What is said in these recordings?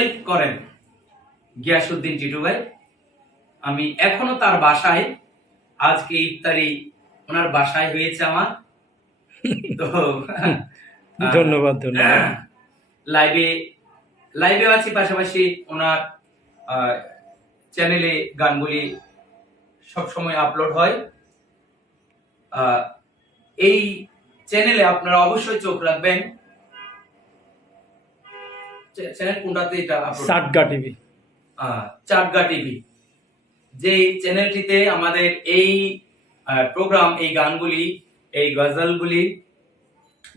Help করেন গিয়াসউদ্দিন টিটু ভাই। আমি এখনো তার বাসায়, আজকে ইফতারি ওনার বাসায় হয়েছে আমার। তো ধন্যবাদ ধন্যবাদ। লাইভে আছি, পাশাপাশি ওনার চ্যানেলে গানগুলি সবসময় আপলোড হয়। এই চ্যানেলে আপনারা অবশ্যই চোখ রাখবেন। চ্যানেল কোনটাতে এটা upload? Chatga TV. Chatga TV, যে চ্যানেলটিতে আমাদের এই প্রোগ্রাম, এই গানগুলি, এই গজলগুলি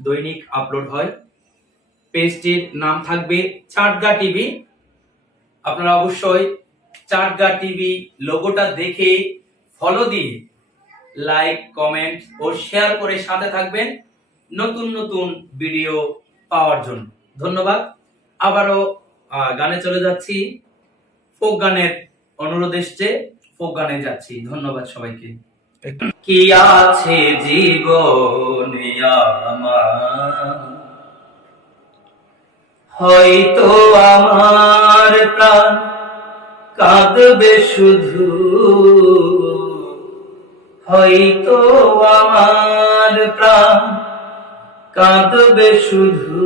দৈনিক আপলোড হয়। পেজটির নাম থাকবে চাটগা টিভি। আপনারা অবশ্যই চাটগা টিভি লোগোটা দেখে ফলো দিয়ে লাইক, কমেন্ট ও শেয়ার করে সাথে থাকবেন নতুন নতুন ভিডিও পাওয়ার জন্য। ধন্যবাদ। আবারও গানে চলে যাচ্ছি, ফোক গানের অনুরোধ এসছে, ফোক গানে যাচ্ছি। ধন্যবাদ সবাইকে। কি আছে জীবনে আমার, হয়তো আমার প্রাণ কাঁদবে শুধু, হয়তো আমার প্রাণ কাঁদবে শুধু,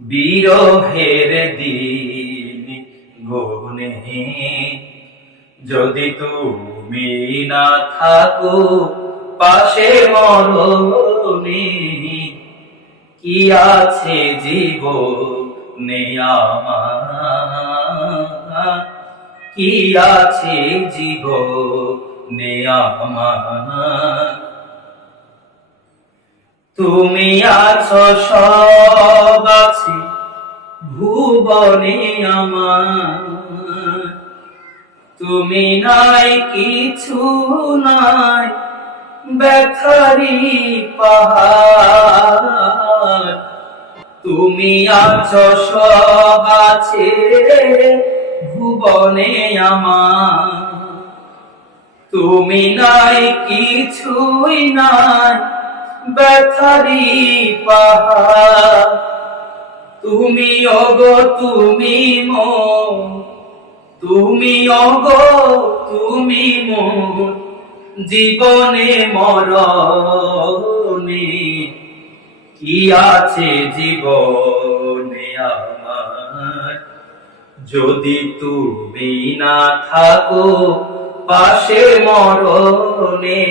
বিরহের দিন গনে যদি তুমি না থাকো পাশে মরণে। কি আছে জীবনে আমার, কি আছে জীবনে আমার, তুমি আছো সব আছে ভুবনে আমার, তুমি নাই কিছু নাই ব্যথারি পাহাড়, তুমি আছো সব আছে ভুবনে আমার, তুমি নাই কিছুই নাই ব্যথারি পাহাড়, তুমি ওগো তুমি মন, তুমি ওগো তুমি মন, জীবনে মরণে। কি আছে জীবনে আমার, যদি তুমি না থাকো পাশে মরণে।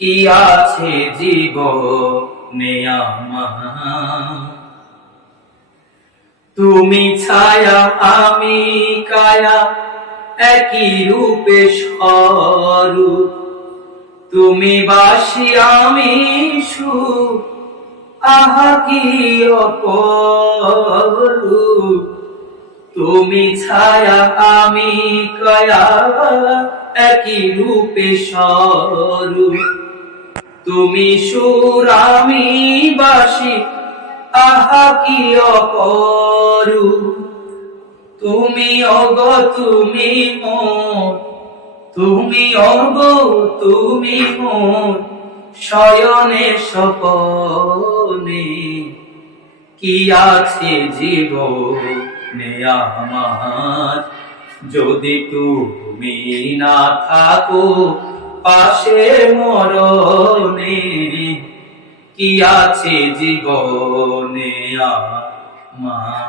কি আছে জীবনে আমার, তুমি ছায়া আমি কায়া একই রূপে স্বরূপ, তুমি বাসি আমি সুর, আহা কি অপরূপ, তুমি ছায়া আমি কায়া একই রূপে স্বরূপ, তুমি সুর আমি বাসি, আহা কি অপরূপ, তুমি ওগো তুমি মন, তুমি ওগো তুমি মন, শয়নে স্বপনে। কি আছে জীবনে আমার, যদি তুমি না থাকো পাশে মরণে। কি আছে জীবনে আমার।